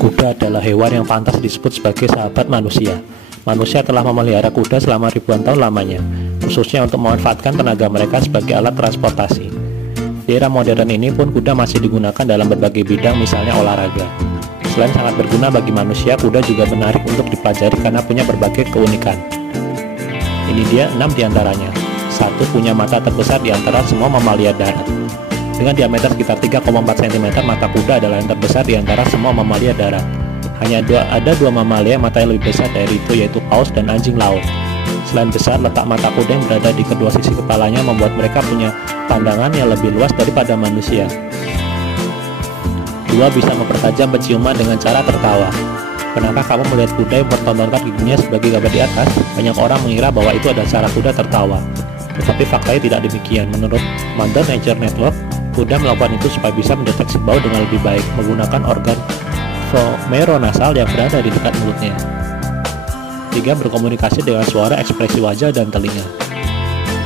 Kuda adalah hewan yang pantas disebut sebagai sahabat manusia. Manusia telah memelihara kuda selama ribuan tahun lamanya, khususnya untuk memanfaatkan tenaga mereka sebagai alat transportasi. Di era modern ini pun kuda masih digunakan dalam berbagai bidang, misalnya olahraga. Selain sangat berguna bagi manusia, kuda juga menarik untuk dipelajari karena punya berbagai keunikan. Ini dia 6 diantaranya. 1. Punya mata terbesar di antara semua mamalia darat. Dengan diameter sekitar 3,4 cm, mata kuda adalah yang terbesar di antara semua mamalia darat. Hanya ada dua mamalia mata yang lebih besar dari itu, yaitu paus dan anjing laut. Selain besar, letak mata kuda yang berada di kedua sisi kepalanya membuat mereka punya pandangan yang lebih luas daripada manusia. 2. Bisa mempertajam penciuman dengan cara tertawa. Pernahkah kamu melihat kuda yang mempertontonkan giginya sebagai gambar di atas? Banyak orang mengira bahwa itu adalah cara kuda tertawa. Tetapi faktanya tidak demikian. Menurut Mother Nature Network, kuda melakukan itu supaya bisa mendeteksi bau dengan lebih baik menggunakan organ vomeronasal yang berada di dekat mulutnya. 3. Berkomunikasi dengan suara, ekspresi wajah, dan telinga.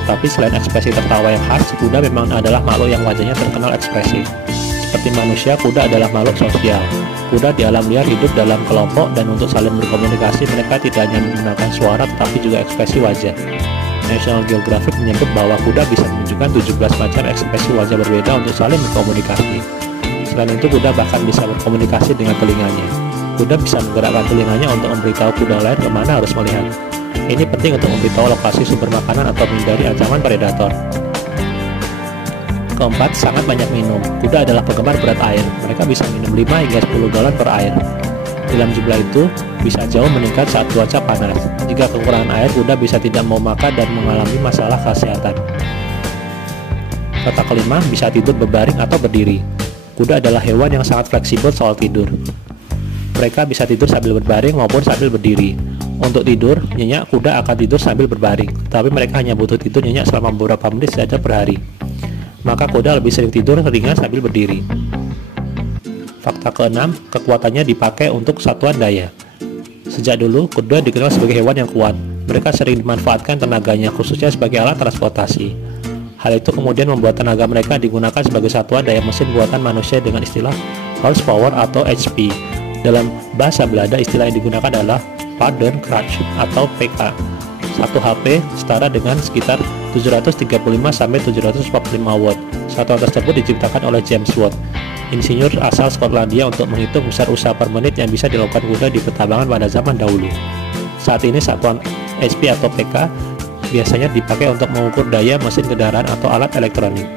Tapi selain ekspresi tertawa yang khas, kuda memang adalah makhluk yang wajahnya terkenal ekspresif. Seperti manusia, kuda adalah makhluk sosial. Kuda di alam liar hidup dalam kelompok, dan untuk saling berkomunikasi mereka tidak hanya menggunakan suara tetapi juga ekspresi wajah. National Geographic menyebut bahwa kuda bisa menunjukkan 17 macam ekspresi wajah berbeda untuk saling berkomunikasi. Selain itu, kuda bahkan bisa berkomunikasi dengan telinganya. Kuda bisa menggerakkan telinganya untuk memberitahu kuda lain kemana harus melihat. Ini penting untuk memberitahu lokasi sumber makanan atau menghindari ancaman predator. 4. Sangat banyak minum. Kuda adalah penggemar berat air. Mereka bisa minum 5 hingga 10 galon per air. Dalam jumlah itu, bisa jauh meningkat saat cuaca panas. Jika kekurangan air, kuda bisa tidak mau makan dan mengalami masalah kesehatan. Kata kelima, bisa tidur berbaring atau berdiri. Kuda adalah hewan yang sangat fleksibel soal tidur. Mereka bisa tidur sambil berbaring maupun sambil berdiri. Untuk tidur, nyenyak kuda akan tidur sambil berbaring, tapi mereka hanya butuh tidur nyenyak selama beberapa menit saja per hari. Maka kuda lebih sering tidur ringan sambil berdiri. Fakta keenam, kekuatannya dipakai untuk satuan daya. Sejak dulu, kuda dikenal sebagai hewan yang kuat. Mereka sering dimanfaatkan tenaganya, khususnya sebagai alat transportasi. Hal itu kemudian membuat tenaga mereka digunakan sebagai satuan daya mesin buatan manusia dengan istilah horsepower atau HP. Dalam bahasa Belanda, istilah yang digunakan adalah paardenkracht atau PK. 1 HP setara dengan sekitar 735-745 watt. Satuan tersebut diciptakan oleh James Watt, insinyur asal Skotlandia, untuk menghitung besar usaha per menit yang bisa dilakukan kuda di pertambangan pada zaman dahulu. Saat ini satuan HP atau PK biasanya dipakai untuk mengukur daya mesin kendaraan atau alat elektronik.